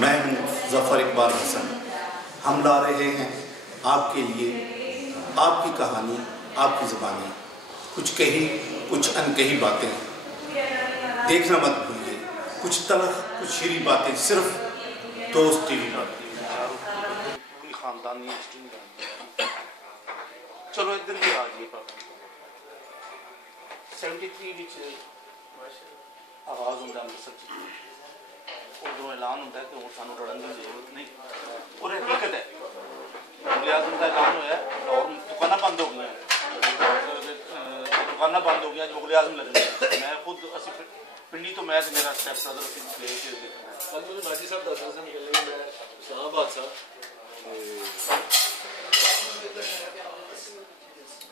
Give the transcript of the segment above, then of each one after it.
میں ہوں ظفر اقبال حسن. ہم لا رہے ہیں آپ کے لیے آپ کی کہانی، آپ کی زبانی، کچھ کہی کچھ انکہی باتیں. دیکھنا مت بھولیے، کچھ تلخ کچھ شیریں باتیں، صرف دوست ٹی وی پر. پوری خاندانی چلو ادھر بھی آ جائیے. 73 آغاز ہوتا ہے ادھر اعلان ہوتا ہے کہ ہوں سانو لڑن کی ضرورت نہیں، اور حقیقت ہے. وزیر اعظم کا اعلان ہوا ہے لاہور دکانیں بند ہو گئی ہیں، دکانیں بند ہو گئی ہیں، وزیر اعظم لگنے. میں خود پنڈی تو میں میرا اسٹیپ برادر لے کے دیکھنا ہے. کل مجھے ناجی صاحب دس رہے تھے نکلنے میں اسلام آباد تھا،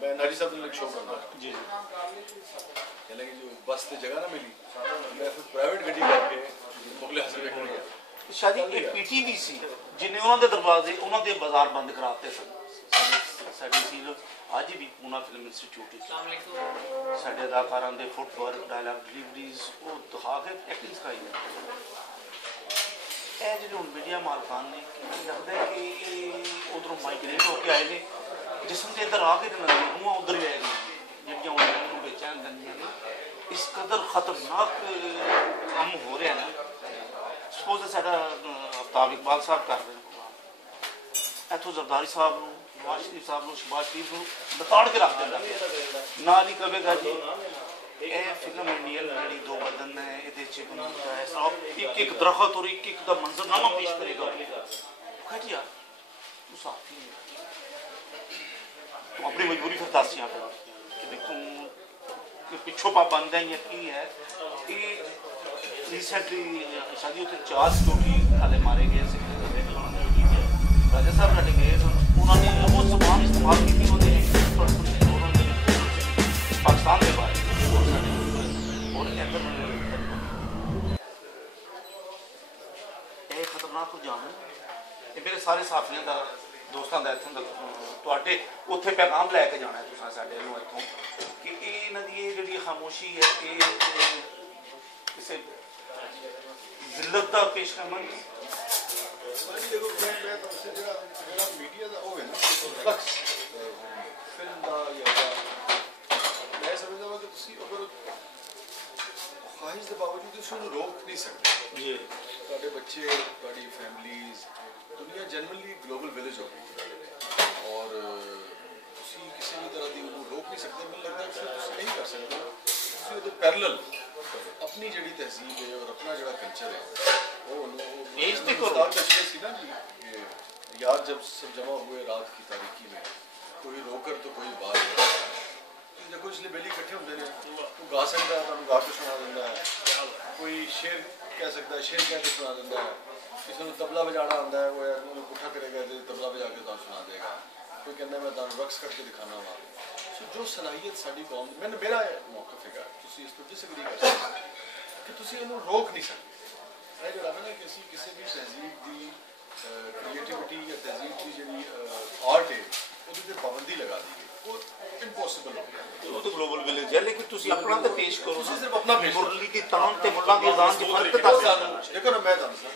میں ناجی صاحب نے شو کرنا جی کہنے کہ جو بس سے جگہ نہ ملی، میں پھر پرائیویٹ گڈی کر کے مغل حسن میں کھڑی گیا. شاید یہ پی ٹی وی سی جنہیں انہوں نے دروازے انہوں نے بازار بند کراتے سن. ساری سیل اج بھی پونا فلم انسٹیٹیوٹ سارے اداکاروں کے فٹ ورک ڈائلاگ ڈلیوریز وہ دکھا کے ایکٹنگ سکھائی ہے. یہ جی ہوں میڈیا مالکان نے لگتا ہے کہ یہ ادھر مائگریٹ ہو کے آئے نے جسم سے ادھر آ کے ہوں ادھر ہی آئے گی جہاں بے چین دنیا نے اس قدر خطرناک کام ہو رہا ہے نا. سپوز ساڈا آفتاب اقبال صاحب کر رہے ہیں اتوں زرداری صاحب نواز شریف صاحب شہباز شریف بتاڑ کے رکھ دینا نال ہی کہے گا جی یہ فلم انڈین جی دو بدن ہے یہ بنتا ہے ایک ایک درخت اور ایک ایک کا منظرنامہ پیش کرے گا. جی یار تو ساتھی ہے تو اپنی مجبوری پھر دسیاں پہ کہ دیکھو پچھوں پابند ہے یا کی ہے. یہ ریسنٹلی شادی ہوتے 4 سیکورٹی والے مارے گئے سے راجا صاحب لڑے گئے انہوں نے وہ زبان استعمال کی تھی پاکستان کے بارے اور یہ خطرناک رجحان ہے. یہ میرے سارے صحافیوں کا دوستوں کا اتوں تے اتنے پیغام لے کے جانا ہے تو سارے اتوں کہ یہاں کی یہ جی خاموشی ہے یہ کسی ذلت کا پیش کرنا نہیں. میڈیا کا وہ ہے نا فلکس فلم کا یا میں سمجھتا ہوں کہ اگر خواہش کے باوجود اس کو روک نہیں سکتے. تھوڑے بچے تھوڑی فیملیز دنیا جنرلی گلوبل ولیج ہو گئی اور کسی بھی طرح کی وہ روک نہیں سکتے. مجھے لگتا ہے کہ نہیں کر سکتے وہ پیرلل اپنی جڑی تہذیب ہے اور اپنا جڑا کلچر ہے وہ سی نا جی یار جب سب جمع ہوئے رات کی تاریکی میں کوئی رو کر تو کوئی بات نہیں. دیکھو اس لیے بیلی کٹھے ہوتے ہیں تو گا سکتا ہے تو گا کے سنا دینا ہے، کوئی شعر کہہ سکتا ہے شعر کہہ کے سنا دینا ہے، کسی نے تبلا بجانا آتا ہے وہ پٹھا کرے گا تو تبلا بجا کے تمہیں سنا دے گا، کوئی کہنا ہے میں تمہیں رقص کر کے دکھانا وا. جو صلاحیت ساری قوم میرا موقف ہے تھی اس کو ڈس ایگری کر سکتے کہ تھی یہ روک نہیں سکتے. یہ جو ہے نا کہ کسی بھی تہذیب کی کریٹیوٹی یا تہذیب کی جی آرٹ ہے وہ پابندی لگا دی گئی وہ امپاسبل ہو گیا. وہ تو گلوبل ولیج ہے لیکن تسی اپنا تے پیش کرو صرف اپنا مرلی دی تان تے ملا دی اذان دی فرق تے دس دیکھو نا میں دسنا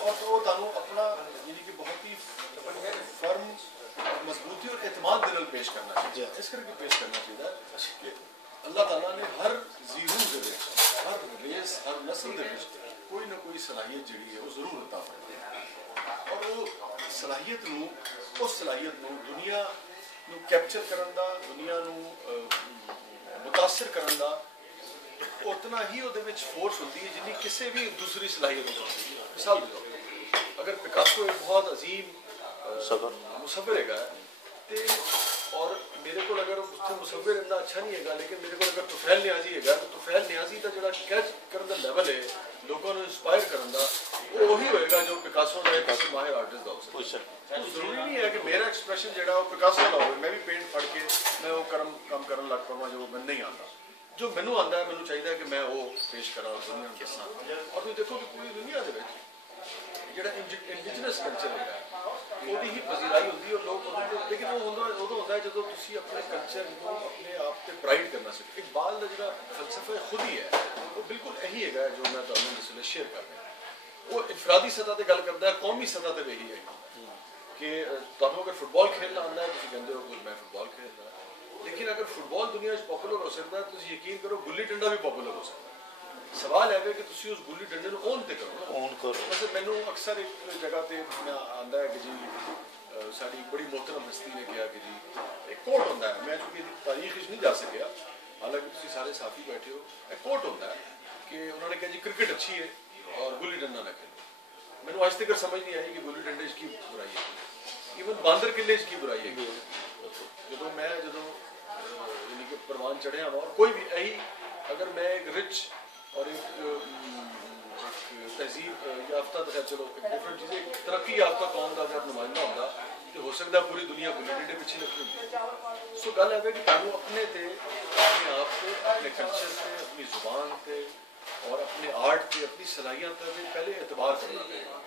اور وہ تانوں اپنا یعنی کہ بہت ہی فرم مضبوطی اور اعتماد دل پیش کرنا چاہیے. اس کر کے پیش کرنا چاہیے کہ اللہ تعالیٰ نے ہر ذیرو دے ہر ریس ہر نسل دے کوئی نہ کوئی صلاحیت جڑی ہے وہ ضرور عطا فرمائے ہے اور وہ صلاحیت نو اس صلاحیت نو دنیا نو کیپچر کرن دا دنیا نو متاثر کرن دا اتنا ہی وہ فورس ہوتی ہے جنہیں کسی بھی دوسری صلاحیت ہوتی ہے. مثال دے دو اگر پکاسو ایک بہت عظیم مصور ہے اور میرے کو اگر اس سے مصور اتنا اچھا نہیں ہے لیکن میرے کو اگر طفیل نیازی ہے تو طفیل نیازی کا جڑا کیچ کرن دا لیول ہے لوگوں نے انسپائر کرن دا وہ وہی ہوئے گا جو پکاسو کا ایک ماہر آرٹسٹ دا ہو سکتا. ضروری نہیں ہے کہ میرا ایکسپریشن جڑا وہ پکاسو کا ہوئے میں بھی پینٹ پڑھ کے میں وہ کام کرن لگ پاؤں جو میں نہیں آتا. جو مینوں آتا ہے مینوں چاہیے کہ میں وہ پیش کرا اور دنیا کے ساتھ. اور تم دیکھو کہ پوری دنیا دے جڑا انڈیجنس کلچر ہے وہ ہی پذیرائی ہوتی ہے اور لوگ لیکن وہ ادو ہوتا ہے جب تھی اپنے کلچر اپنے آپ سے پرائڈ کرنا سکتے. اقبال کا جڑا فلسفہ خود ہی ہے وہ بالکل یہی ہے جو میں تمہیں جس ویلے شیئر کر رہا ہوں. وہ انفرادی سطح تے گل کردا ہے, قومی سطح تے وہی ہے کہ تانوں اگر فٹ بال کھیلنا آندا ہے تسی کہندے ہو کہ میں فٹ بال کھیلنا ہے, لیکن اگر فٹ بال دنیا وچ پاپولر ہو سکدا ہے تسی یقین کرو گلی ڈنڈا بھی پاپولر ہو سکدا ہے. سوال ہے کہ تسی اس گلی ڈنڈے نو اون تے کرو. اون کرو. مثلا مینوں اکثر ایک جگہ تے آندا ہے کہ جی ساری بڑی محترم ہستی نے کہا کہ جی ایک کوٹ ہوندا ہے, میں چونکہ تاریخ وچ نہیں جا سکیا حالانکہ تسی سارے ساتھی بیٹھے ہو, ایک کوٹ ہوندا ہے کہ انہوں نے کہا جی کرکٹ اچھی ہے اور گلی ڈنڈا نہ کھیلو. مینوں آج تک سمجھ نہیں آئی کہ گلی ڈنڈے کی برائی ہے, ایون باندر قلعے کی برائی ہے. جدوں یعنی کہ پروان چڑھیا ہوا اور کوئی بھی یہی اگر میں ایک رچ اور ایک تہذیب یافتہ چلو ایک ڈفرنٹ چیز ایک ترقی یافتہ قوم کا اگر نمائندہ ہوتا تو ہو سکتا ہے پوری دنیا گلی ڈنڈے پیچھے لگی ہوتی. سو گل ہے کہ تانوں اپنے تے اپنے آپ سے اپنے کلچر سے اپنی زبان سے اور اپنے آرٹ پہ اپنی صلاحیت پہ پہلے اعتبار کرنا پڑے گا.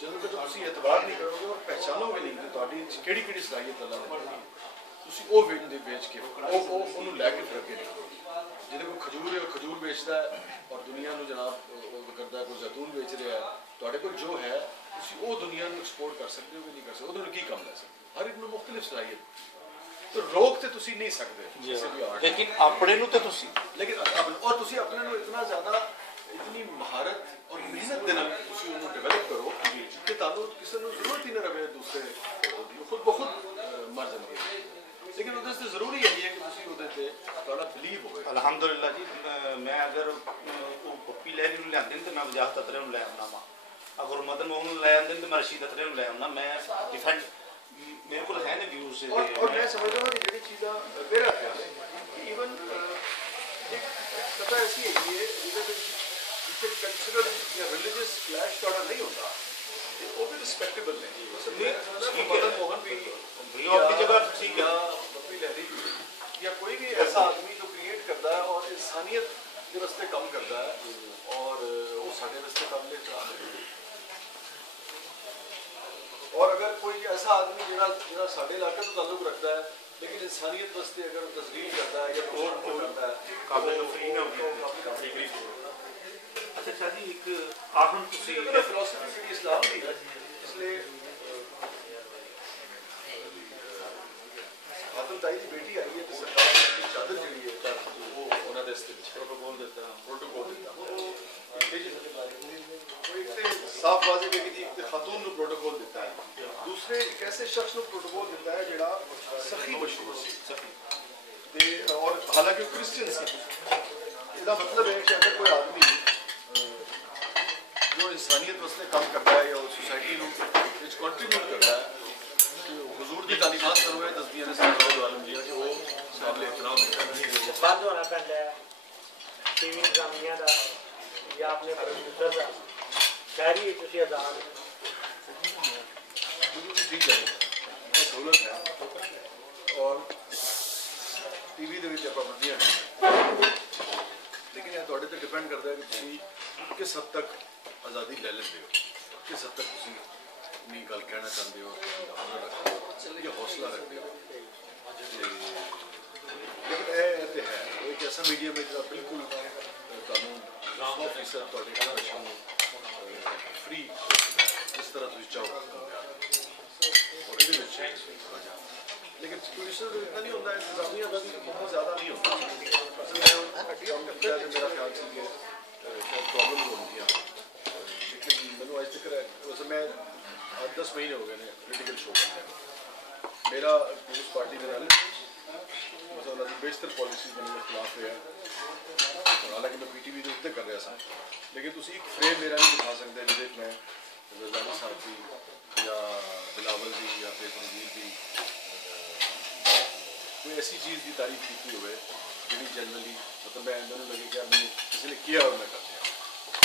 جدوں تک تسی اعتبار نہیں کرو گے اور پہچانو گے نہیں کہ تہاڈی کیڑی صلاحیت اللہ نے دتی تسی وہ بیچ کے انہوں لے کے پھر اگے نکلو. جہاں کوئی کھجور ہے وہ کھجور بیچتا ہے اور دنیا نو جناب کرتا ہے کوئی زیتون بیچ رہا ہے, تہاڈے کول جو ہے تسی وہ دنیا نو ایکسپورٹ کر سکتے ہو کہ نہیں کر سکتے, وہ کی کم لے سکتے. ہر ایک نو مختلف صلاحیت تو روک تے تسی نہیں سکتے کسی بھی آرٹ, لیکن اپنے نو تے تسی لیکن اور تسی اپنے نو اتنا زیادہ اتنی مہارت اور محنت دے نال تسی انہوں ڈیولپ کرو کہ تانوں کسی نو ضرورت ہی نہ رہے دوسرے خود بخود مر جاندے. لیکن وہ سے ضروری یہی ہے کہ تسی وہ تے تھوڑا بلیو ہوئے. الحمدللہ جی میں اگر وہ پپی لہری نو لیاندے تے میں وجاہت اترے نو لے آنا وا, اگر مدن موہن لے آندے تے میں رشید اترے نو لے آنا. میں ڈیفینڈ میرے کو ہے نا ویوز سے اور میں سمجھتا ہوں کہ جڑی چیزاں میرا خیال ہے کہ ایون ایک سطح ایسی ہے جسے کلچرل یا ریلیجیس کلیش تھوڑا نہیں ہوتا وہ بھی رسپیکٹیبل نہیں. مدن موہن بھی اپنی جگہ ٹھیک ہے, پپی لہری یا کوئی بھی ایسا آدمی جو کریٹ کرتا ہے اور انسانیت کے راستے کام کرتا ہے اور وہ سارے راستے قابل احترام ہے. اور اگر کوئی ایسا آدمی جہاں سارے علاقے تو تعلق رکھتا ہے لیکن انسانیت واسطے اگر تسلیم کرتا ہے یا توڑ کرتا ہے قابل تفہیم ہے. اچھا شاہ جی ایک آخر تسی فلسفی کی اسلام بھی ہے, اس لیے خاتون تائی کی بیٹی آئی ہے تو سرکار کی چادر جڑی ہے وہ انہوں نے پروٹوکول دیتا صاف واضح ہے کہ ایک خاتون نو پروٹوکول دیتا ہے, دوسرے ایک ایسے شخص نو پروٹوکول دیتا ہے جڑا سخی مشہور سی اور حالانکہ کرسچن سی. اس کا مطلب ہے کہ اگر کوئی آدمی جو انسانیت واسطے کام کرتا ہے یا سوسائٹی نو کنٹریبیوٹ کرتا ہے حضور کی تعلیمات سروے تصدیق نے صلی اللہ علیہ وسلم کہ وہ قابل احترام ہے. بند ہونا پہنتا ہے ٹی وی نظامیہ کا یا اپنے پروڈیوسر کا شہری ہے تسی اذان ٹھیک ہے سہولت ہے اور ٹی وی دے پابندیاں ہیں, لیکن یہ تھوڑے تے ڈیپینڈ کرتا ہے کہ تسی کس حد تک آزادی لے لیتے ہو, کس حد تک تسی اپنی گل کہنا چاہتے ہو یا حوصلہ رکھتے ہو. لیکن یہ تو ہے ایک ایسا میڈیم ہے جہاں بالکل قانون 100% فری جس طرح تھی چاہو اور لیکن پولیسر اتنا نہیں ہوتا ہے, انتظامیہ کا بھی بہت زیادہ نہیں ہوتا. میرا خیال سے کہ پرابلم ہوتی ہے, لیکن مینو آج تک ویسے میں 10 مہینے ہو گئے ہیں پولیٹیکل شو کرتے ہیں. میرا پیپلز پارٹی کے نال بیشتر پالیسیز میرے خلاف ہے, حالانکہ میں پی ٹی وی اتنے کر رہا سا, لیکن تھی ایک فریم میرا نہیں دکھا سکتے جہد میں زرداری صاحب کی یا بلاول کی یا بے تنظیر کی کوئی ایسی چیز کی تعریف کی ہوئے جی جنرلی مطلب میں اندر لگے کہ میں نے کسی نے کیا اور میں کر دیا.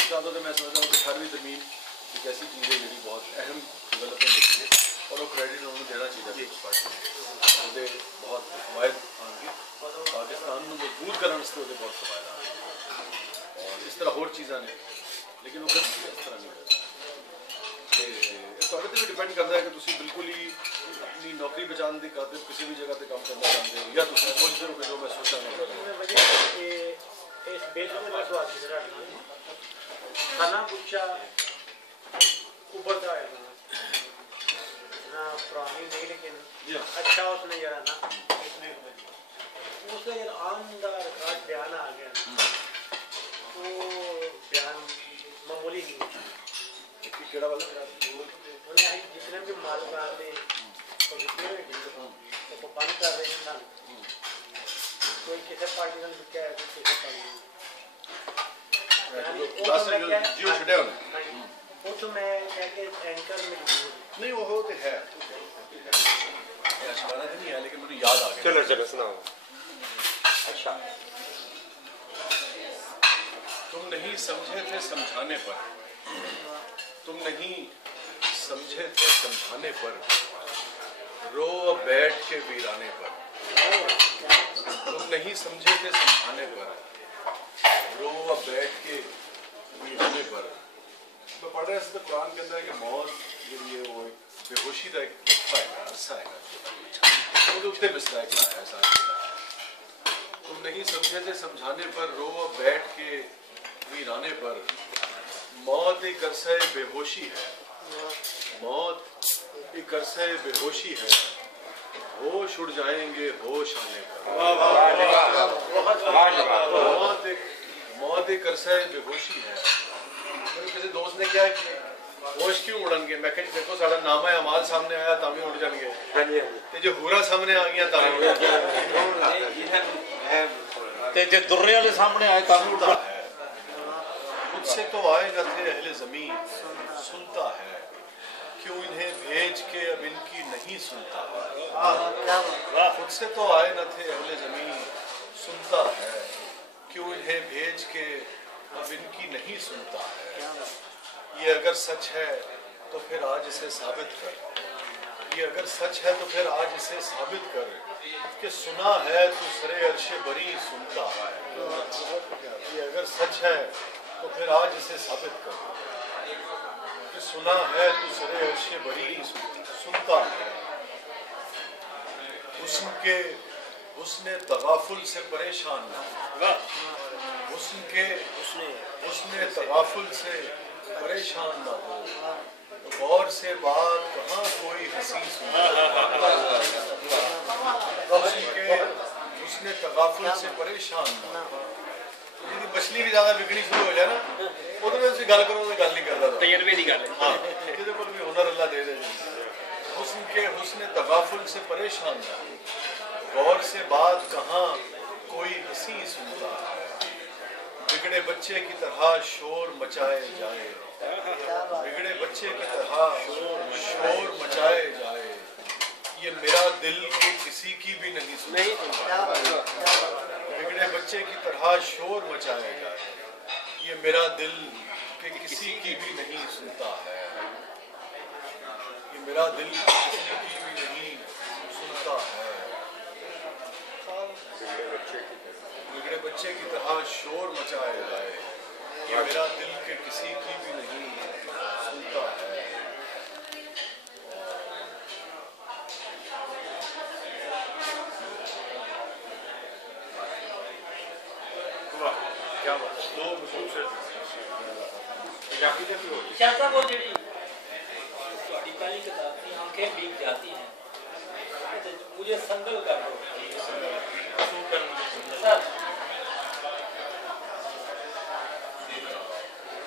زیادہ تو میں سمجھتا ہوں کہ ہرویں زمین ایک ایسی چیز ہے جی بہت اہم ڈیولپمنٹ ہوتی ہے اور وہ کریڈٹ انہوں نے دینا چاہیے پیپلز پارٹی وہ بہت فوائد آن گے پاکستان میں مضبوط کرنے سے وہ بہت فوائد آ گئے اور اس طرح اور چیزاں نے, لیکن وہ غلط اس طرح نہیں ہوتا. بھی ڈیپینڈ کرتا ہے کہ تھی بالکل ہی اپنی نوکری بچانے کی خاطر کسی بھی جگہ پہ کام کرنا چاہتے ہو یا تھی سوچتے ہو کہ جو میں سوچا کھانا پوچھا موت نظر آنا اس کا جب عام دا ریکارڈ بیان آ گیا وہ بیان معمولی نہیں کیڑا والا انہیں جتنے بھی مالکان نے تو بند کر رہے ہیں کوئی کسی پارٹی کا لکھا ہے کوئی کسی پارٹی وہ تو میں اینکر میں نہیں وہ تو ہے اشارہ نہیں ہے لیکن مجھے یاد آ گیا. چلو سناؤ. اچھا تم نہیں سمجھے تھے سمجھانے پر تم نہیں سمجھے تھے سمجھانے پر رو اب بیٹھ کے ویرانے پر تم نہیں سمجھے تھے سمجھانے پر رو اب بیٹھ کے ویرانے پر. میں پڑھ رہا تھا قرآن کے اندر کہ موت یہ وہ بے ہوشی کا ایک وقفہ ہے عرصہ ہے وہ تو اتنے بسرا ہے ایسا. تم نہیں سمجھے تھے سمجھانے پر رو اب بیٹھ کے ویرانے پر موت ایک عرصہ بے ہوشی ہے موت ایک عرصہ بے ہوشی ہے ہوش اڑ جائیں گے ہوش آنے پر. موت ایک عرصہ بے ہوشی ہے. میرے کسی دوست نے کیا ہوش کیوں اڑن گے میں کہ دیکھو ساڑا نامہ اعمال سامنے آیا تامی اڑ جان گے تے جو ہورا سامنے آ گیا تامی اڑ جان گے تے جو درے والے سامنے آئے تامی اڑ جان گے. خود سے تو آئے نہ تھے اہل زمین سنتا ہے کیوں انہیں بھیج کے اب ان کی نہیں سنتا. خود سے تو آئے نہ تھے اہل زمین سنتا ہے کیوں انہیں بھیج کے اب ان کی نہیں سنتا ہے. یہ اگر سچ ہے تو پھر آج اسے ثابت کر یہ اگر سچ ہے تو پھر آج اسے ثابت کر کہ سنا ہے تو سرے عرش بری سنتا ہے. یہ اگر سچ ہے تو پھر آج اسے ثابت کر کہ سنا ہے تو سرے عرش بری سنتا ہے. حسن کے حسن تغافل سے پریشان نہ حسن کے حسن تغافل سے پریشان نہ ہو غور سے بات کہاں کوئی ہنسی سنتا. حسن کے حسن تغافل سے پریشان نہ ہو مچھلی بھی زیادہ بکنی شروع ہو جائے نا وہ تو میں اسے گل کروں گل نہیں کرتا تجربے کی گل ہاں جہاں پر بھی ہنر اللہ دے دے. حسن کے حسن تغافل سے پریشان نہ ہو غور سے بات کہاں کوئی ہنسی سنتا. بگڑے بچے کی طرح شور مچائے جائے بگڑے بچے کی طرح شور مچائے جائے یہ میرا دل کے کسی کی بھی نہیں سنتا. بگڑے بچے کی طرح شور مچائے جائے یہ میرا دل کے کسی کی بھی نہیں سنتا ہے. یہ میرا دل کسی کی بھی نہیں سنتا ہے. بگڑے بچے کی طرح شور مچائے جائے یہ میرا دل کے کسی کی بھی نہیں سنتا ہے. کیا بات دو بزرگ سے آنکھیں بیگ جاتی ہیں مجھے سنگل کر دو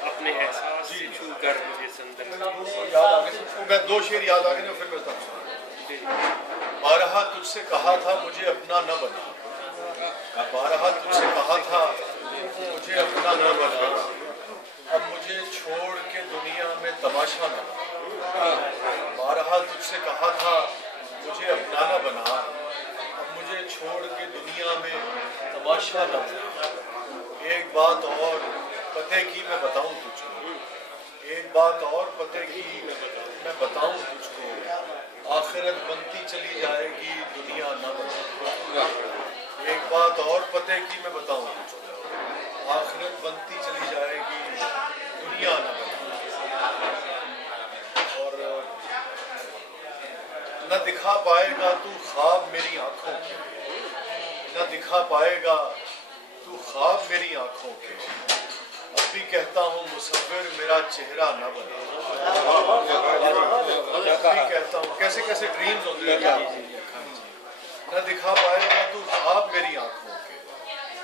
اپنے احساس سے چھو کر مجھے سندر. میں دو شعر یاد آ گئے نا پھر میں بارہا تجھ سے کہا تھا مجھے اپنا نہ بنا بارہا تجھ سے کہا تھا مجھے اپنا نہ بنا اب مجھے چھوڑ کے دنیا میں تماشا نہ بنا. بارہا تجھ سے کہا تھا مجھے اپنا نہ بنا اب مجھے چھوڑ کے دنیا میں تماشا نہ بنا. ایک بات اور پتے کی میں بتاؤں تجھ کو ایک بات اور پتے کی میں بتاؤں تجھ کو آخرت بنتی چلی جائے گی دنیا نہ بنا. ایک بات اور پتے کی میں بتاؤں تجھ کو آخرت بنتی چلی جائے گی دنیا نہ بنا. اور نہ دکھا پائے گا تو خواب میری آنکھوں کے نہ دکھا پائے گا تو خواب میری آنکھوں کے اب بھی کہتا ہوں مصور میرا چہرہ نہ بنا. اب بھی کہتا ہوں کیسے کیسے ڈریمز ہوتے ہیں نہ دکھا پائے گا تو آپ میری آنکھوں کے،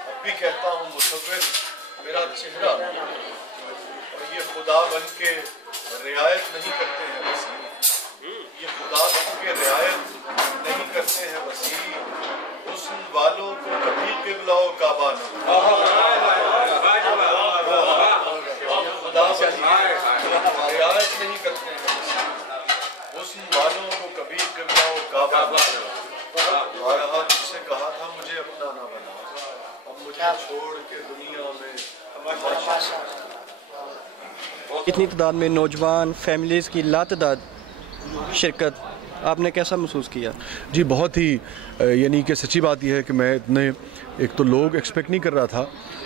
اب بھی کہتا ہوں مصور میرا چہرہ اور یہ خدا بن کے رعایت نہیں کرتے ہیں وسیع، یہ خدا بن کے رعایت نہیں کرتے ہیں وسیع، حسن والوں کو کبھی قبلہ و کعبہ نہ خدا بن کے رعایت نہیں کرتے ہیں وسیع، حسن والوں کو کبھی قبلہ و کعبہ نہ آیا تجھ سے کہا تھا مجھے اپنا نہ بنا، اب مجھے چھوڑ کے دنیا میں اتنی تعداد میں نوجوان فیملیز کی لاتعداد شرکت آپ نے کیسا محسوس کیا؟ جی بہت ہی یعنی کہ سچی بات یہ ہے کہ میں اتنے ایک تو لوگ ایکسپیکٹ نہیں کر رہا تھا،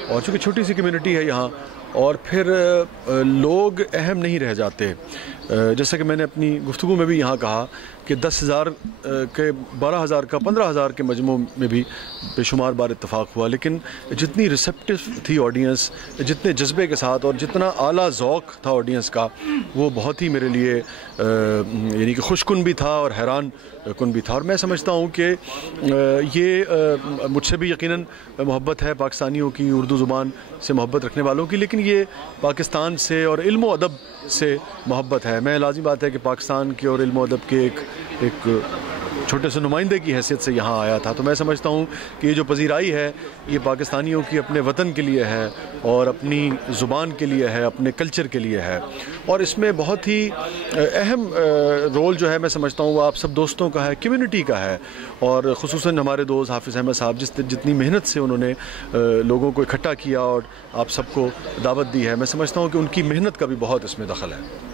اور چونکہ چھوٹی سی کمیونٹی ہے یہاں، اور پھر لوگ اہم نہیں رہ جاتے، جیسا کہ میں نے اپنی گفتگو میں بھی یہاں کہا کہ 10,000 کے 12,000 کا 15,000 کے مجموع میں بھی بے شمار بار اتفاق ہوا، لیکن جتنی ریسیپٹیو تھی آڈینس، جتنے جذبے کے ساتھ اور جتنا اعلیٰ ذوق تھا آڈینس کا، وہ بہت ہی میرے لیے یعنی کہ خوش کن بھی تھا اور حیران کن بھی تھا، اور میں سمجھتا ہوں کہ یہ مجھ سے بھی یقیناً محبت ہے پاکستانیوں کی، اردو زبان سے محبت رکھنے والوں کی، لیکن یہ پاکستان سے اور علم و ادب سے محبت ہے۔ میں لازمی بات ہے کہ پاکستان کے اور علم و ادب کے ایک چھوٹے سے نمائندے کی حیثیت سے یہاں آیا تھا، تو میں سمجھتا ہوں کہ یہ جو پذیرائی ہے یہ پاکستانیوں کی اپنے وطن کے لیے ہے اور اپنی زبان کے لیے ہے، اپنے کلچر کے لیے ہے، اور اس میں بہت ہی اہم رول جو ہے میں سمجھتا ہوں وہ آپ سب دوستوں کا ہے، کمیونٹی کا ہے، اور خصوصاً ہمارے دوست حافظ احمد صاحب جتنی محنت سے انہوں نے لوگوں کو اکٹھا کیا اور آپ سب کو دعوت دی ہے، میں سمجھتا ہوں کہ ان کی محنت کا بھی بہت اس میں دخل ہے۔